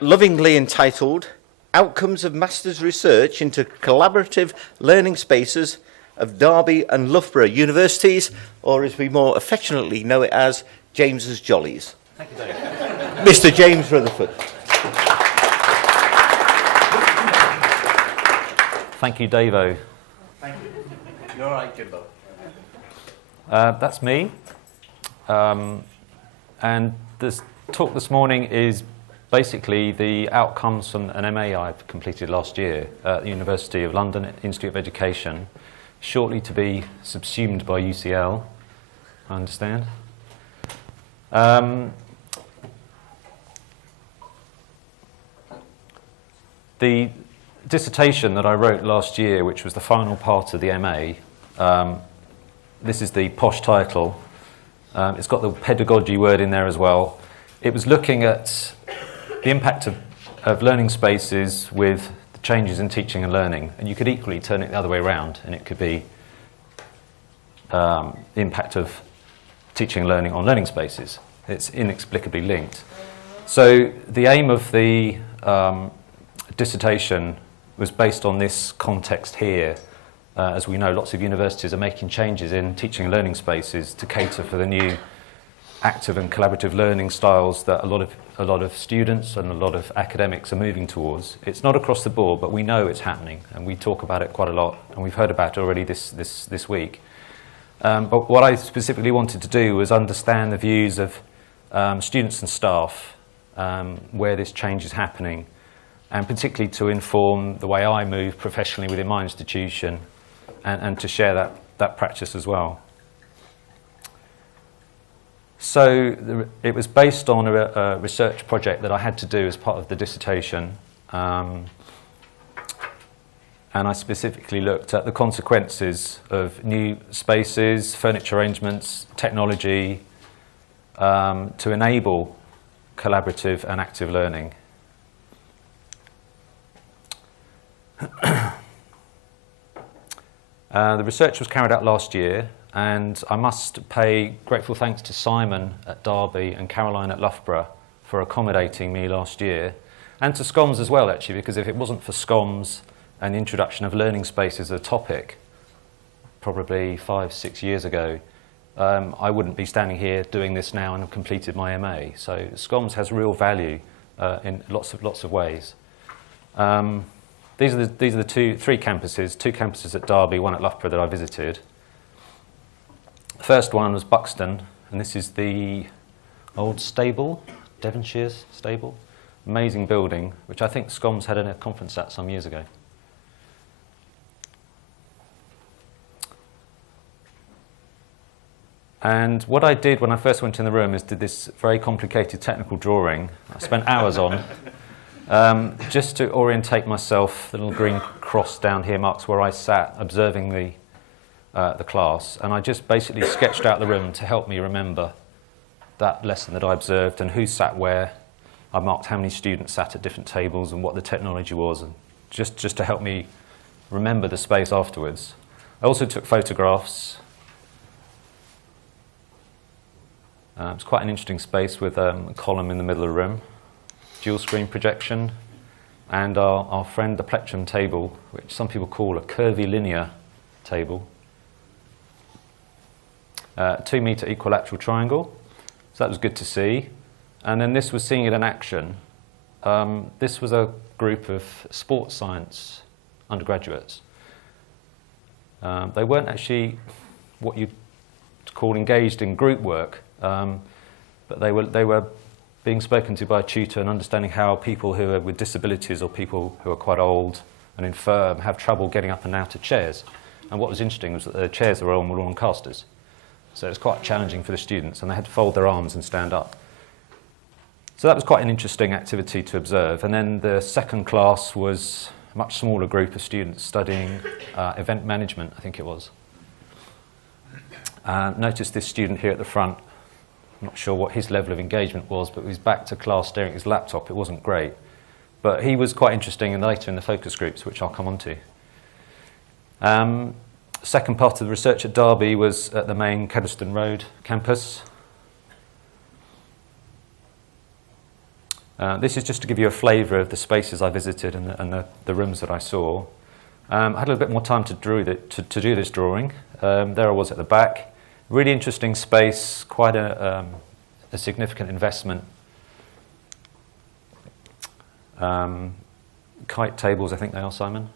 lovingly entitled Outcomes of Masters Research into Collaborative Learning Spaces of Derby and Loughborough Universities, or as we more affectionately know it as, James's Jollies. Thank you, Dave. Mr. James Rutherford. Thank you, Davo. Thank you. You're all right, Jimbo. That's me. And this talk this morning is basically the outcomes from an MA I've completed last year at the University of London Institute of Education, shortly to be subsumed by UCL, I understand. The dissertation that I wrote last year, which was the final part of the MA, this is the posh title. It's got the pedagogy word in there as well. It was looking at the impact of learning spaces with the changes in teaching and learning. And you could equally turn it the other way around, and it could be the impact of teaching and learning on learning spaces. It's inexplicably linked. So the aim of the dissertation was based on this context here. As we know, lots of universities are making changes in teaching and learning spaces to cater for the new active and collaborative learning styles that a lot of students and a lot of academics are moving towards. It's not across the board, but we know it's happening, and we talk about it quite a lot, and we've heard about it already this week. But what I specifically wanted to do was understand the views of students and staff, where this change is happening, and particularly to inform the way I move professionally within my institution, and to share that practice as well. So it was based on a research project that I had to do as part of the dissertation, and I specifically looked at the consequences of new spaces, furniture arrangements, technology to enable collaborative and active learning. The research was carried out last year, and I must pay grateful thanks to Simon at Derby and Caroline at Loughborough for accommodating me last year, and to Schoms as well, actually, because if it wasn't for Schoms and the introduction of learning spaces as a topic, probably 5-6 years ago, I wouldn't be standing here doing this now and have completed my MA. So Schoms has real value in lots of ways. These are the three campuses, 2 campuses at Derby, 1 at Loughborough that I visited. The first one was Buxton, and this is the old stable, Devonshire's stable. Amazing building, which I think Schoms had a conference at some years ago. And what I did when I first went in the room is did this very complicated technical drawing I spent hours on. Just to orientate myself. The little green cross down here marks where I sat observing the class, and I just basically sketched out the room to help me remember that lesson that I observed and who sat where. I marked how many students sat at different tables and what the technology was, and just to help me remember the space afterwards. I also took photographs. It's quite an interesting space with a column in the middle of the room. Dual screen projection, and our friend the plectrum table, which some people call a curvilinear table. 2-metre equilateral triangle, so that was good to see. And then this was seeing it in action. This was a group of sports science undergraduates. They weren't actually what you'd call engaged in group work, but they were being spoken to by a tutor and understanding how people who are with disabilities or people who are quite old and infirm have trouble getting up and out of chairs. And what was interesting was that the chairs were all on casters. So it was quite challenging for the students, and they had to fold their arms and stand up. So that was quite an interesting activity to observe. And then the second class was a much smaller group of students studying event management, I think it was. Notice this student here at the front. I'm not sure what his level of engagement was, but he was back to class staring at his laptop. It wasn't great. But he was quite interesting and later in the focus groups, which I'll come on to. Second part of the research at Derby was at the main Kedleston Road campus. This is just to give you a flavour of the spaces I visited and the rooms that I saw. I had a little bit more time to do this drawing. There I was at the back. Really interesting space, quite a significant investment. Kite tables, I think they are, Simon?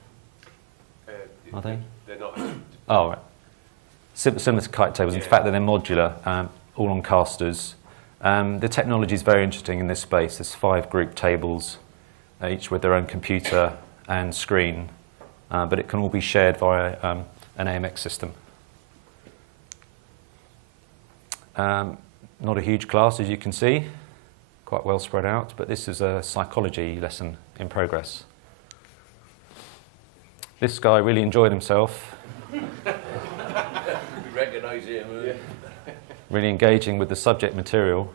Are they? They're not. Oh, right. Similar to kite tables, in fact that they're modular, all on casters. The technology is very interesting in this space. There's 5 group tables, each with their own computer and screen, but it can all be shared via an AMX system. Not a huge class, as you can see, quite well spread out, but this is a psychology lesson in progress. This guy really enjoyed himself. We recognise him. Really engaging with the subject material.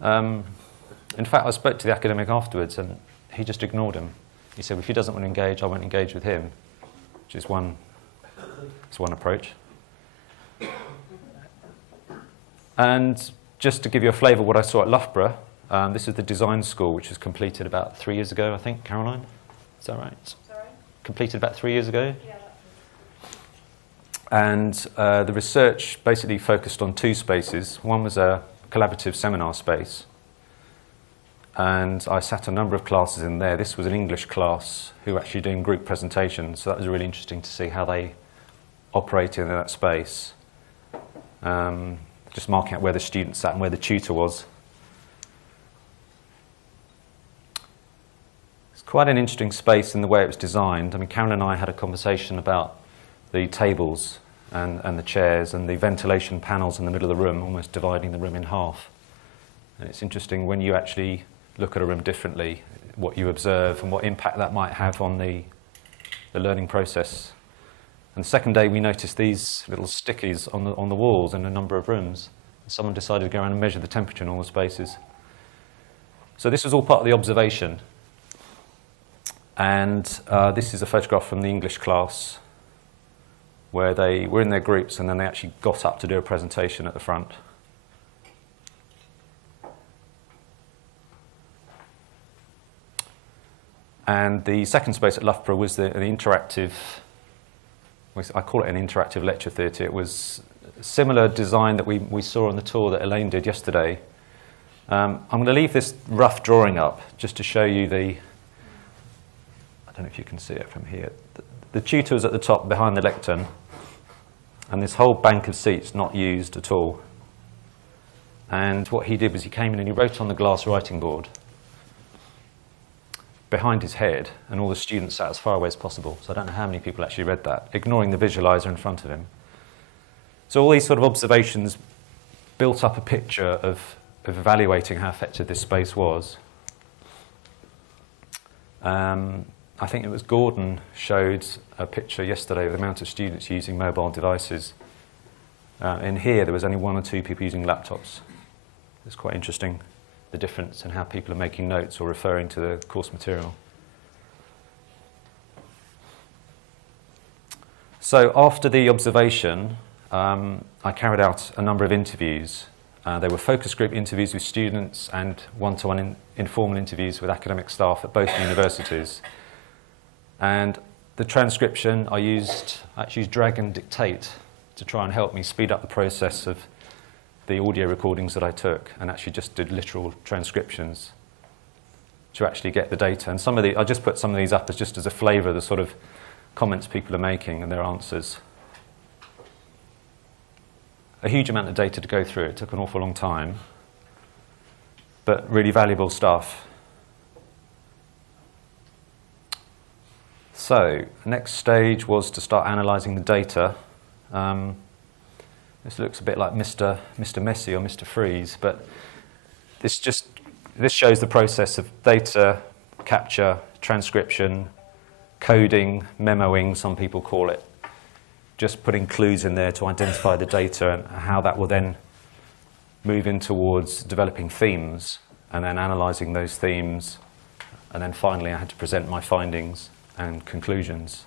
In fact, I spoke to the academic afterwards and he just ignored him. He said, if he doesn't want to engage, I won't engage with him, which is one approach. And just to give you a flavour of what I saw at Loughborough, this is the design school, which was completed about 3 years ago, I think. Caroline, is that right? Sorry? Completed about 3 years ago? Yeah. And the research basically focused on 2 spaces. One was a collaborative seminar space, and I sat a number of classes in there. This was an English class who were actually doing group presentations, so that was really interesting to see how they operated in that space. Just marking out where the student sat and where the tutor was. It's quite an interesting space in the way it was designed. I mean, Karen and I had a conversation about the tables and the chairs and the ventilation panels in the middle of the room, almost dividing the room in half. And it's interesting when you actually look at a room differently, what you observe and what impact that might have on the learning process. And the second day we noticed these little stickies on the walls in a number of rooms. Someone decided to go around and measure the temperature in all the spaces. So this was all part of the observation. And this is a photograph from the English class where they were in their groups and then they actually got up to do a presentation at the front. And the second space at Loughborough was an interactive, I call it an interactive lecture theatre. It was a similar design that we saw on the tour that Elaine did yesterday. I'm going to leave this rough drawing up just to show you I don't know if you can see it from here. The tutor was at the top behind the lectern, and this whole bank of seats not used at all. And what he did was he came in and he wrote on the glass writing board behind his head, and all the students sat as far away as possible. So I don't know how many people actually read that, ignoring the visualizer in front of him. So all these sort of observations built up a picture of evaluating how effective this space was. I think it was Gordon showed a picture yesterday of the amount of students using mobile devices. In here, there was only 1 or 2 people using laptops. It's quite interesting, the difference in how people are making notes or referring to the course material. So after the observation, I carried out a number of interviews. They were focus group interviews with students and one-to-one informal interviews with academic staff at both universities. And the transcription, I actually used drag and dictate to try and help me speed up the process of the audio recordings that I took, and actually just did literal transcriptions to actually get the data. And I just put some of these up just as a flavour of the sort of comments people are making and their answers. A huge amount of data to go through. It took an awful long time, but really valuable stuff. So, next stage was to start analysing the data. This looks a bit like Mr. Messi or Mr. Freeze, but this shows the process of data capture, transcription, coding, memoing, some people call it. Just putting clues in there to identify the data and how that will then move in towards developing themes and then analysing those themes. And then finally I had to present my findings and conclusions.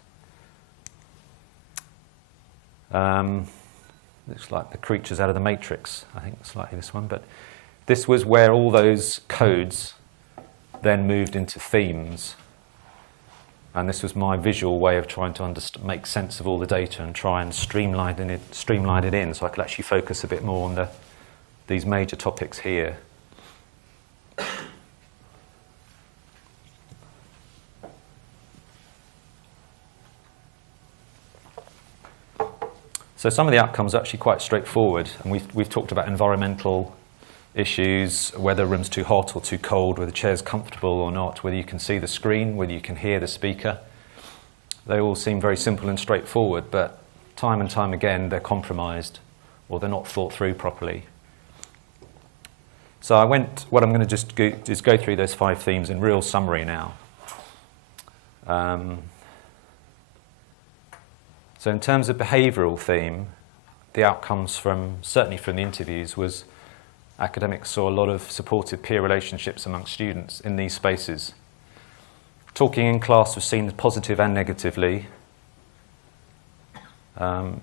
Looks like the creatures out of the Matrix, I think slightly this one, but this was where all those codes then moved into themes. And this was my visual way of trying to make sense of all the data and try and streamline it in so I could actually focus a bit more on these major topics here. So some of the outcomes are actually quite straightforward, and we've talked about environmental issues, whether the room's too hot or too cold, whether the chair's comfortable or not, whether you can see the screen, whether you can hear the speaker. They all seem very simple and straightforward, but time and time again they're compromised or they're not thought through properly. So what I'm going to just do is go through those 5 themes in real summary now. So in terms of behavioural theme, the outcomes certainly from the interviews was academics saw a lot of supportive peer relationships amongst students in these spaces. Talking in class was seen as positive and negatively. I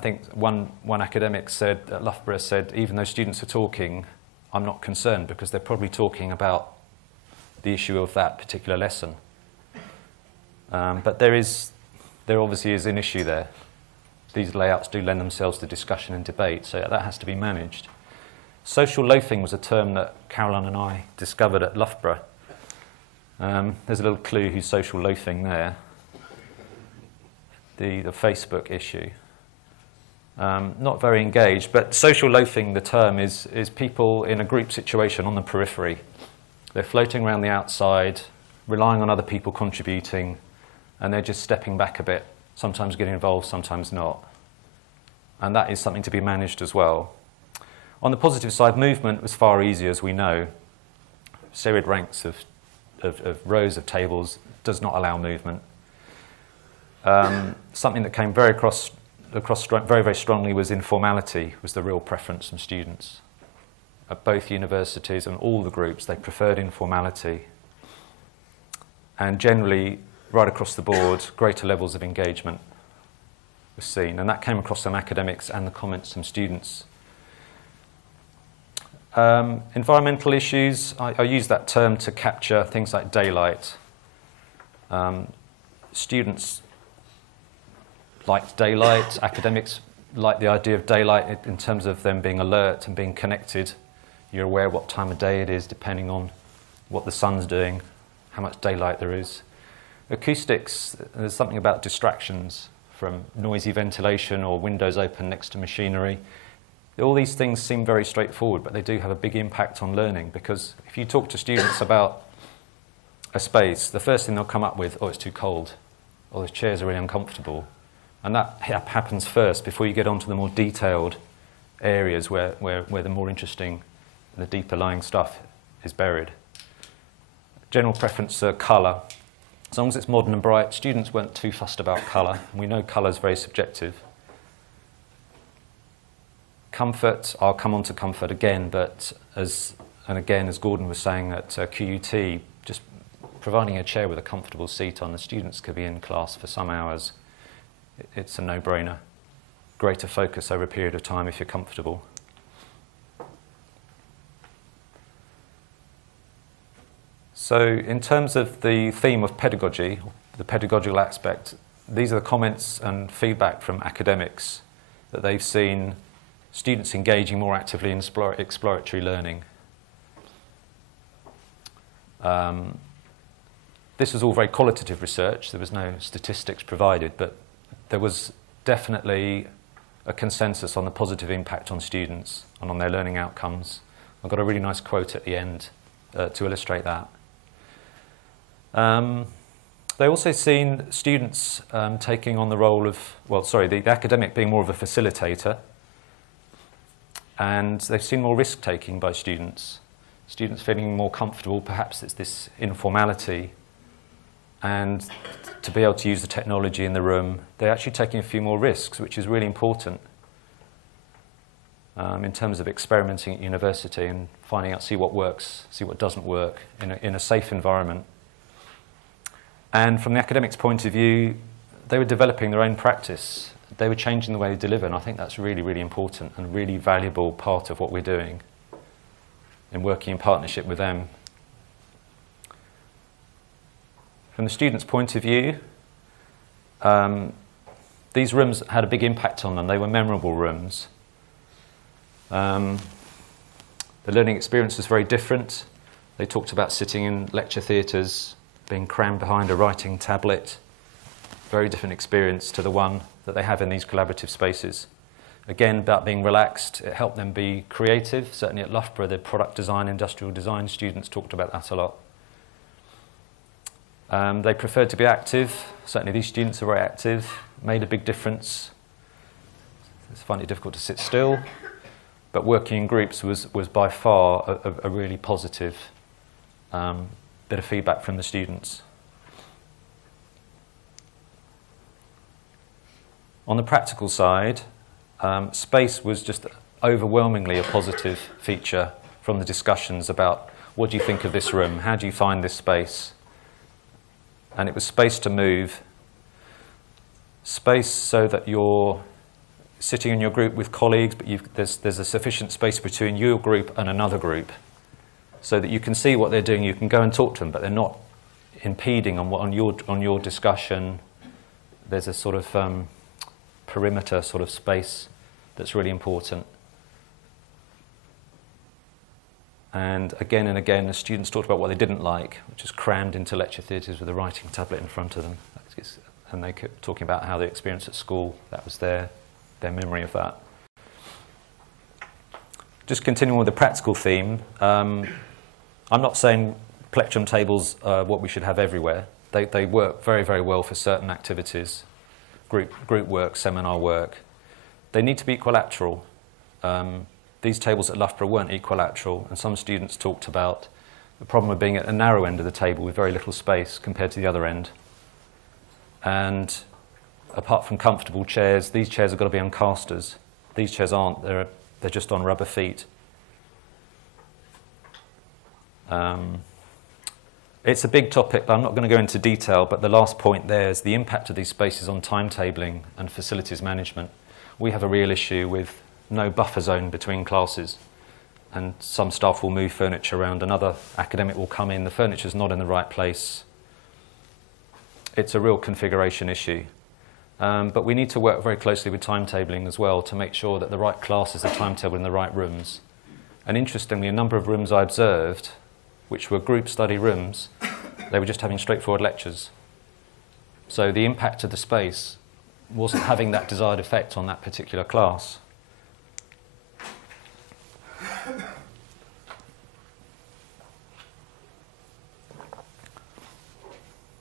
think one academic at Loughborough said, even though students are talking, I'm not concerned because they're probably talking about the issue of that particular lesson. But there obviously is an issue there. These layouts do lend themselves to discussion and debate, so that has to be managed. Social loafing was a term that Caroline and I discovered at Loughborough. There's a little clue who's social loafing there. The Facebook issue. Not very engaged, but social loafing, the term, is people in a group situation on the periphery. They're floating around the outside, relying on other people contributing, and they're just stepping back a bit, sometimes getting involved, sometimes not. And that is something to be managed as well. On the positive side, movement was far easier, as we know. Serried ranks of rows of tables does not allow movement. Something that came very very strongly was informality, was the real preference from students. At both universities and all the groups, they preferred informality. And generally, right across the board, greater levels of engagement were seen. And that came across from academics and the comments from students. Environmental issues, I use that term to capture things like daylight. Students liked daylight, academics liked the idea of daylight in terms of them being alert and being connected. You're aware what time of day it is depending on what the sun's doing, how much daylight there is. Acoustics, there's something about distractions from noisy ventilation or windows open next to machinery. All these things seem very straightforward, but they do have a big impact on learning, because if you talk to students about a space, the first thing they'll come up with, oh, it's too cold, or the chairs are really uncomfortable. And that happens first before you get onto the more detailed areas where the more interesting and the deeper lying stuff is buried. General preference for colour. As long as it's modern and bright, students weren't too fussed about colour. We know colour is very subjective. Comfort, I'll come on to comfort again, but as Gordon was saying at QUT, just providing a chair with a comfortable seat on, the students could be in class for some hours. It's a no-brainer. Greater focus over a period of time if you're comfortable. So in terms of the theme of pedagogy, the pedagogical aspect, these are the comments and feedback from academics that they've seen students engaging more actively in exploratory learning. This was all very qualitative research. There was no statistics provided, but there was definitely a consensus on the positive impact on students and on their learning outcomes. I've got a really nice quote at the end to illustrate that. They also seen students taking on the role of, the academic being more of a facilitator, and they've seen more risk-taking by students. Students feeling more comfortable, perhaps it's this informality, and to be able to use the technology in the room, they're actually taking a few more risks, which is really important in terms of experimenting at university and finding out, see what works, see what doesn't work in a safe environment. And from the academics' point of view, they were developing their own practice. They were changing the way they deliver, and I think that's really, really important and a really valuable part of what we're doing in working in partnership with them. From the student's point of view, these rooms had a big impact on them. They were memorable rooms. The learning experience was very different. They talked about sitting in lecture theatres, being crammed behind a writing tablet. Very different experience to the one that they have in these collaborative spaces. Again, about being relaxed, it helped them be creative. Certainly at Loughborough, the product design, industrial design students talked about that a lot. They preferred to be active. Certainly these students are very active, made a big difference. It's finding it difficult to sit still, but working in groups was by far a really positive bit of feedback from the students. On the practical side, space was just overwhelmingly a positive feature from the discussions about what do you think of this room, how do you find this space? And it was space to move, space so that you're sitting in your group with colleagues, but there's a sufficient space between your group and another group so that you can see what they're doing, you can go and talk to them, but they're not impeding on your discussion. There's a sort of perimeter sort of space that's really important. And again, the students talked about what they didn't like, which is crammed into lecture theatres with a writing tablet in front of them. And they kept talking about how they experienced at school. That was their memory of that. Just continuing with the practical theme, I'm not saying plectrum tables are what we should have everywhere. They work very, very well for certain activities, group work, seminar work. They need to be equilateral. These tables at Loughborough weren't equilateral, and some students talked about the problem of being at a narrow end of the table with very little space compared to the other end. And apart from comfortable chairs, these chairs have got to be on casters. These chairs aren't, they're just on rubber feet. It's a big topic, but I'm not going to go into detail, but the last point there is the impact of these spaces on timetabling and facilities management. We have a real issue with no buffer zone between classes, and some staff will move furniture around, another academic will come in, the furniture's not in the right place. It's a real configuration issue. But we need to work very closely with timetabling as well to make sure that the right classes are timetabled in the right rooms. And interestingly, a number of rooms I observed, which were group study rooms, they were just having straightforward lectures. So the impact of the space wasn't having that desired effect on that particular class.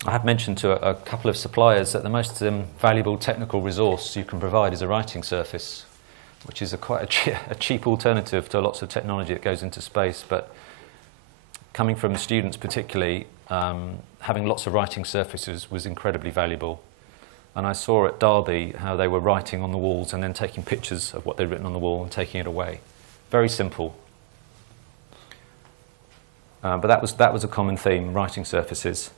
I have mentioned to a couple of suppliers that the most valuable technical resource you can provide is a writing surface, which is quite a cheap alternative to lots of technology that goes into space. But coming from the students particularly, having lots of writing surfaces was incredibly valuable. And I saw at Derby how they were writing on the walls and then taking pictures of what they'd written on the wall and taking it away. Very simple. But that was a common theme, writing surfaces.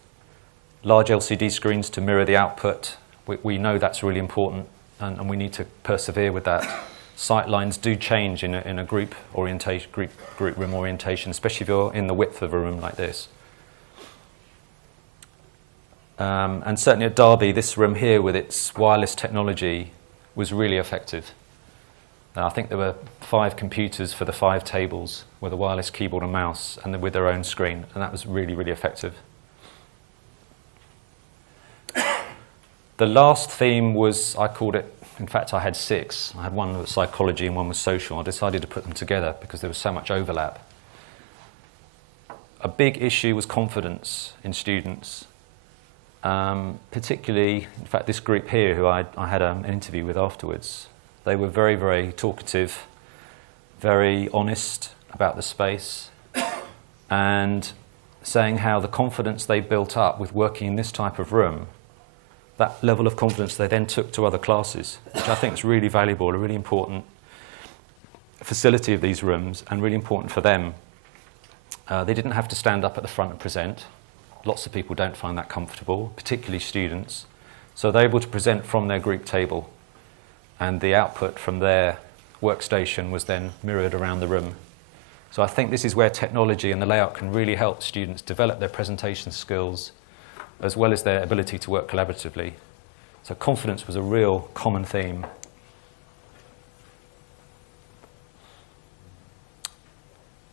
Large LCD screens to mirror the output. We know that's really important, and we need to persevere with that. Sight lines do change in a group orientation, group room orientation, especially if you're in the width of a room like this. And certainly at Derby, this room here with its wireless technology was really effective. I think there were 5 computers for the 5 tables with a wireless keyboard and mouse and with their own screen, and that was really, really effective. The last theme was, I called it, in fact I had 6. I had one that was psychology and one was social. I decided to put them together because there was so much overlap. A big issue was confidence in students. Particularly, in fact, this group here who I had an interview with afterwards, they were very, very talkative, very honest about the space, and saying how the confidence they built up with working in this type of room, that level of confidence they then took to other classes, which I think is really valuable, a really important facility of these rooms and really important for them. They didn't have to stand up at the front and present. Lots of people don't find that comfortable, particularly students. So they're able to present from their group table, and the output from their workstation was then mirrored around the room. So I think this is where technology and the layout can really help students develop their presentation skills as well as their ability to work collaboratively. So confidence was a real common theme.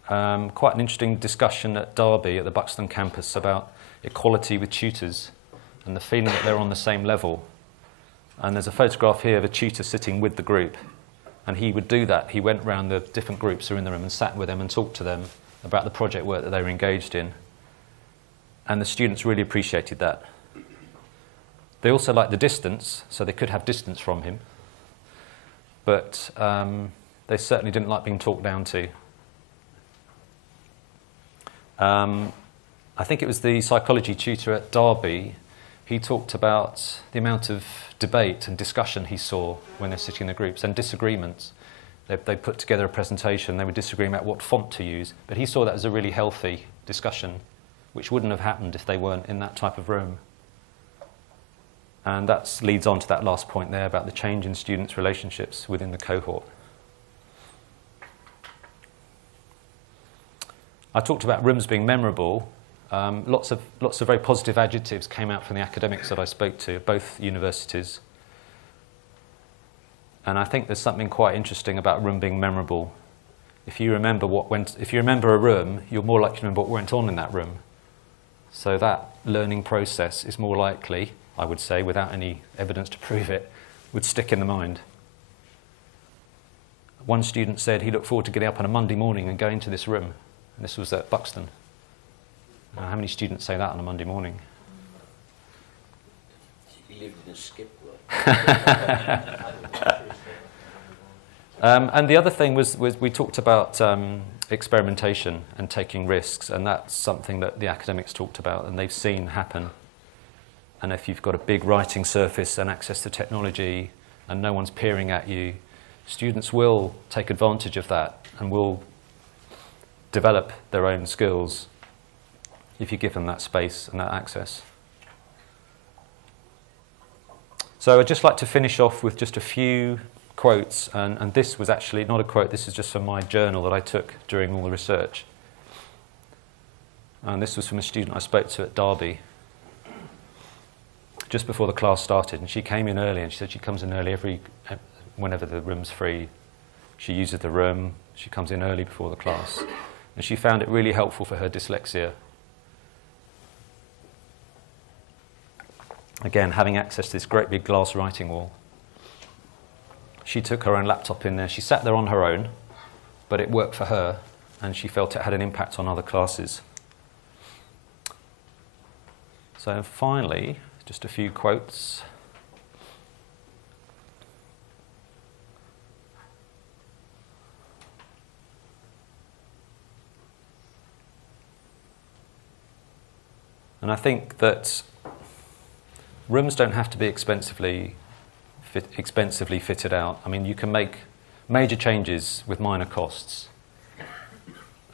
Quite an interesting discussion at Derby at the Buxton campus about equality with tutors and the feeling that they're on the same level. And there's a photograph here of a tutor sitting with the group, and he would do that. He went round the different groups who were in the room and sat with them and talked to them about the project work that they were engaged in. And the students really appreciated that. They also liked the distance, so they could have distance from him, but they certainly didn't like being talked down to. I think it was the psychology tutor at Derby. He talked about the amount of debate and discussion he saw when they're sitting in the groups, and disagreements. They put together a presentation, they were disagreeing about what font to use, but he saw that as a really healthy discussion, which wouldn't have happened if they weren't in that type of room. And that leads on to that last point there about the change in students' relationships within the cohort. I talked about rooms being memorable. Lots of very positive adjectives came out from the academics that I spoke to at both universities. And I think there's something quite interesting about a room being memorable. If you remember a room, you're more likely to remember what went on in that room. So that learning process is more likely, I would say, without any evidence to prove it, would stick in the mind. One student said he looked forward to getting up on a Monday morning and going to this room. And this was at Buxton. How many students say that on a Monday morning? He lived in a skip and the other thing was we talked about experimentation and taking risks, and that's something that the academics talked about and they've seen happen. And if you've got a big writing surface and access to technology and no one's peering at you, students will take advantage of that and will develop their own skills if you give them that space and that access. So I'd just like to finish off with just a few quotes, and this was actually not a quote, this is just from my journal that I took during all the research. And this was from a student I spoke to at Derby just before the class started, and she came in early, and she said she comes in early whenever the room's free. She uses the room, she comes in early before the class, and she found it really helpful for her dyslexia. Again, having access to this great big glass writing wall. She took her own laptop in there. She sat there on her own, but it worked for her, and she felt it had an impact on other classes. So finally, just a few quotes. And I think that rooms don't have to be expensively fitted out. I mean, you can make major changes with minor costs.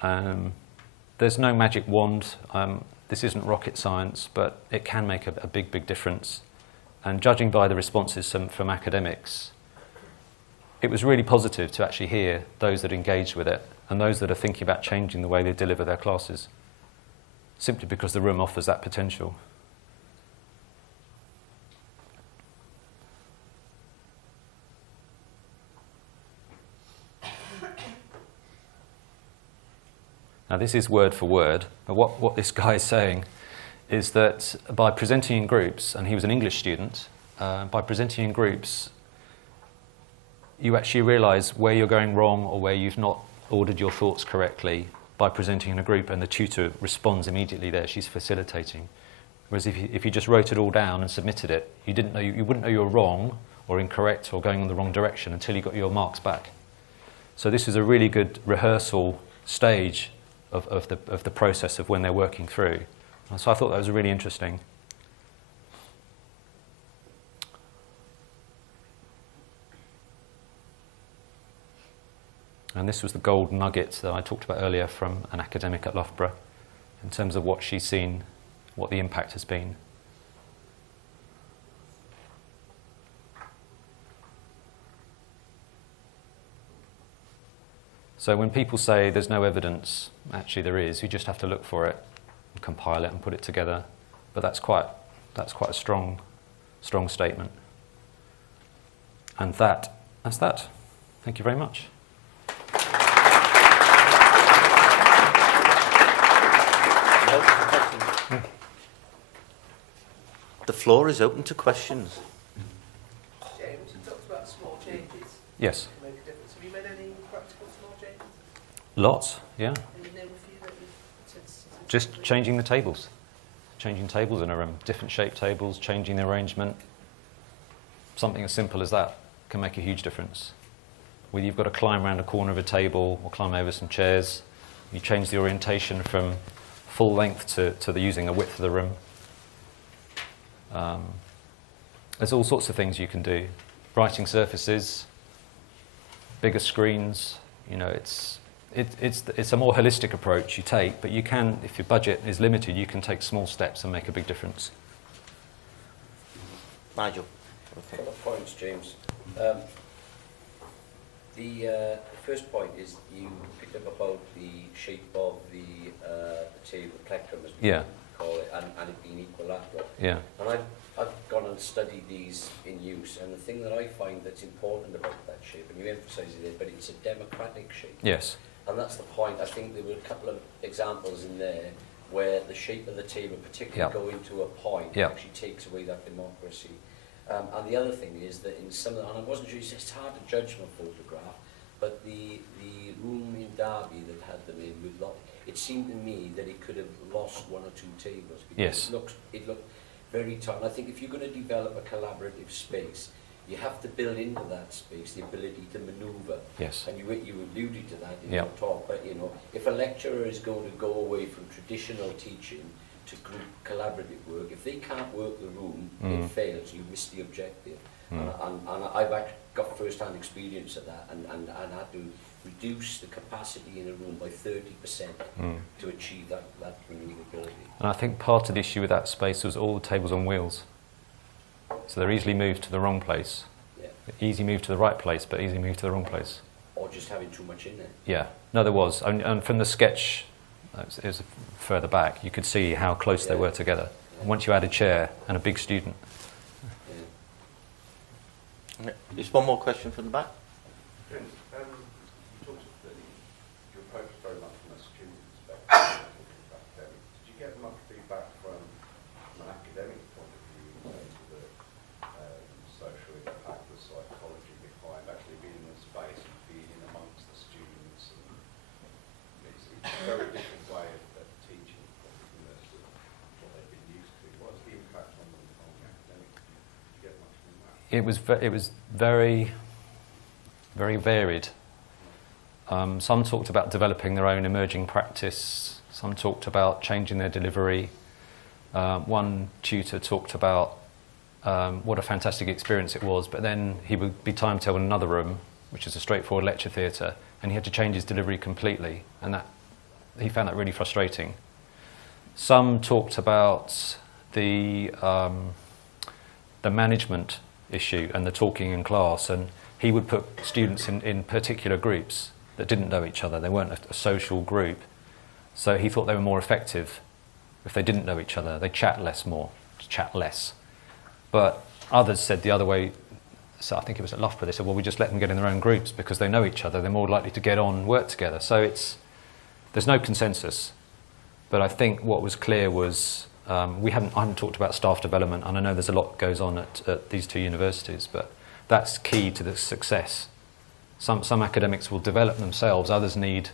There's no magic wand. This isn't rocket science, but it can make a big, big difference. And judging by the responses from academics, it was really positive to actually hear those that engaged with it and those that are thinking about changing the way they deliver their classes, simply because the room offers that potential. Now this is word for word, but what this guy is saying is that by presenting in groups, and he was an English student, by presenting in groups, you actually realise where you're going wrong or where you've not ordered your thoughts correctly by presenting in a group, and the tutor responds immediately there. She's facilitating. Whereas if you just wrote it all down and submitted it, you wouldn't know you were wrong or incorrect or going in the wrong direction until you got your marks back. So this is a really good rehearsal stage of the process of when they're working through. And so I thought that was really interesting. And this was the gold nugget that I talked about earlier from an academic at Loughborough in terms of what she's seen, what the impact has been. So when people say there's no evidence, actually there is. You just have to look for it and compile it and put it together. But that's quite that's quite a strong statement. And that's that. Thank you very much. The floor is open to questions. James, you talked about small changes. Yes. Can make a difference. Have you made any practical small changes? Lots, yeah. Can you name a few that you've Just changing the tables. Changing tables in a room. Different shaped tables, changing the arrangement. Something as simple as that can make a huge difference. Whether you've got to climb around a corner of a table or climb over some chairs, you change the orientation from full length to the using the width of the room. There's all sorts of things you can do. Writing surfaces, bigger screens, you know, it's a more holistic approach you take, but you can, if your budget is limited, you can take small steps and make a big difference. Nigel. A couple of points, James. The first point is you picked up about the shape of the table, plectrum as we call it, and it being equilateral. Yeah. And I've gone and studied these in use, and the thing that I find that's important about that shape, and you emphasise it there, but it's a democratic shape. Yes. And that's the point. I think there were a couple of examples in there where the shape of the table, particularly going to a point, actually takes away that democracy. And the other thing is that in some, and I wasn't sure, it's hard to judge from a photograph, but the room in Derby that had them in with it seemed to me that it could have lost one or two tables because it looked very tight. And I think if you're going to develop a collaborative space, you have to build into that space the ability to manoeuvre. Yes. And you alluded to that in your talk, but you know, if a lecturer is going to go away from traditional teaching to group collaborative work, if they can't work the room, it fails, you miss the objective. And I've actually got first-hand experience of that and had to reduce the capacity in a room by 30% to achieve that maneuverability. And I think part of the issue with that space was all the tables on wheels. So they're easily moved to the wrong place. Yeah. Easy move to the right place, but easy move to the wrong place. Or just having too much in there. Yeah. No, there was. And from the sketch, it was further back, you could see how close they were together. And once you add a chair and a big student. Just one more question from the back. You talked about your approach very much from a student perspective. Did you get much feedback from an academic point of view in terms of the social impact, the psychology behind actually being in a space and being in amongst the students? And it's a very different way of teaching from what they've been used to. What's the impact on the academic? Did you get much from that? It was very, very varied. Some talked about developing their own emerging practice. Some talked about changing their delivery. One tutor talked about what a fantastic experience it was, but then he would be timetable in another room, which is a straightforward lecture theatre, and he had to change his delivery completely, and he found that really frustrating. Some talked about the management issue and the talking in class, and he would put students in particular groups that didn't know each other. They weren't a social group, so he thought they were more effective if they didn't know each other. They chat less. But others said the other way. So I think it was at Loughborough, they said, well, we just let them get in their own groups because they know each other, they're more likely to get on and work together. So there's no consensus, but I think what was clear was I haven't talked about staff development, and I know there's a lot goes on at these two universities, but that's key to the success. Some academics will develop themselves, others need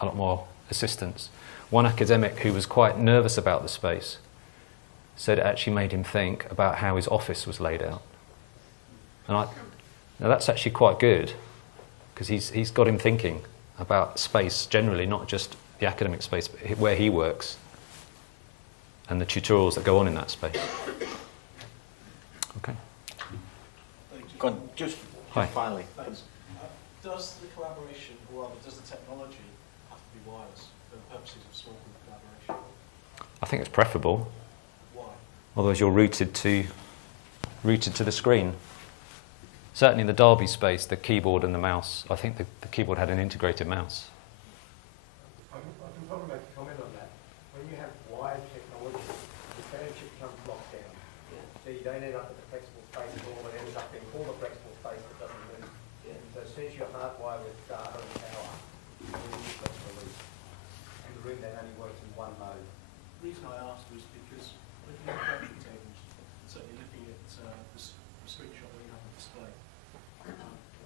a lot more assistance. One academic who was quite nervous about the space said it actually made him think about how his office was laid out. And now that's actually quite good, because he's got him thinking about space generally, not just the academic space, but where he works and the tutorials that go on in that space. Okay. Go on, just finally. Thanks. Does the collaboration, or rather, does the technology have to be wireless for the purposes of small group collaboration? I think it's preferable. Why? Otherwise you're rooted to the screen. Certainly in the Derby space, the keyboard and the mouse, I think the keyboard had an integrated mouse. I can probably make a comment on that. When you have wired technology, the furniture becomes locked down. you don't end up with the flexible space at all. It ends up being all the flexible space that doesn't move. Yeah. So as soon as you're hardwired with data and power, you need flexible loop. And the room then only works in one mode. The reason I asked was because looking at production tables, certainly looking at the switch shop that you have on display,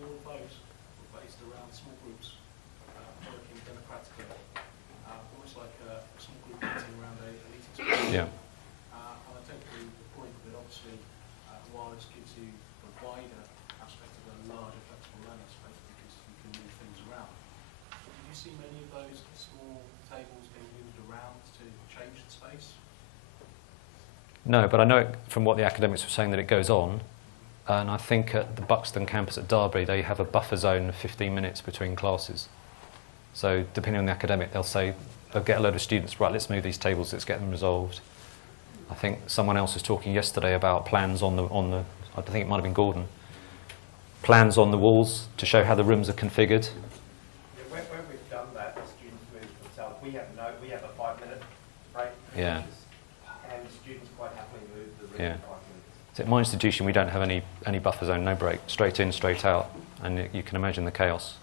all of those were based around small groups working democratically, almost like a small group meeting around a meeting space. Yeah. And I take the point that obviously wireless gives you a wider aspect of a larger flexible learning space because you can move things around. Did you see many of those small tables being moved around to change the space? No, but I know from what the academics were saying that it goes on. And I think at the Buxton campus at Derby, they have a buffer zone of 15 minutes between classes. So depending on the academic, they'll get a load of students, right, let's move these tables, let's get them resolved. I think someone else was talking yesterday about plans on the I think it might have been Gordon, plans on the walls to show how the rooms are configured. Yeah, where we've done that, the students move themselves. We have a 5-minute break. Yeah. And the students quite happily move the room Yeah. in 5 minutes. So at my institution, we don't have any buffer zone, no break, straight in, straight out, and you can imagine the chaos.